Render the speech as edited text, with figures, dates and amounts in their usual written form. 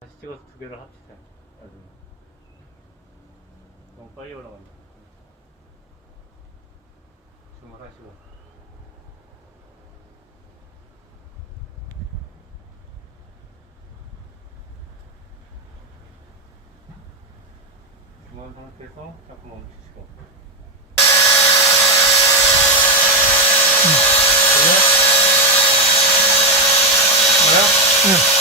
다시 찍어서 두 개를 합치자. 나중에. 너무 빨리 올라간다. 주문하시고. 주문 상태에서 잠깐 멈추시고. 뭐야? 응.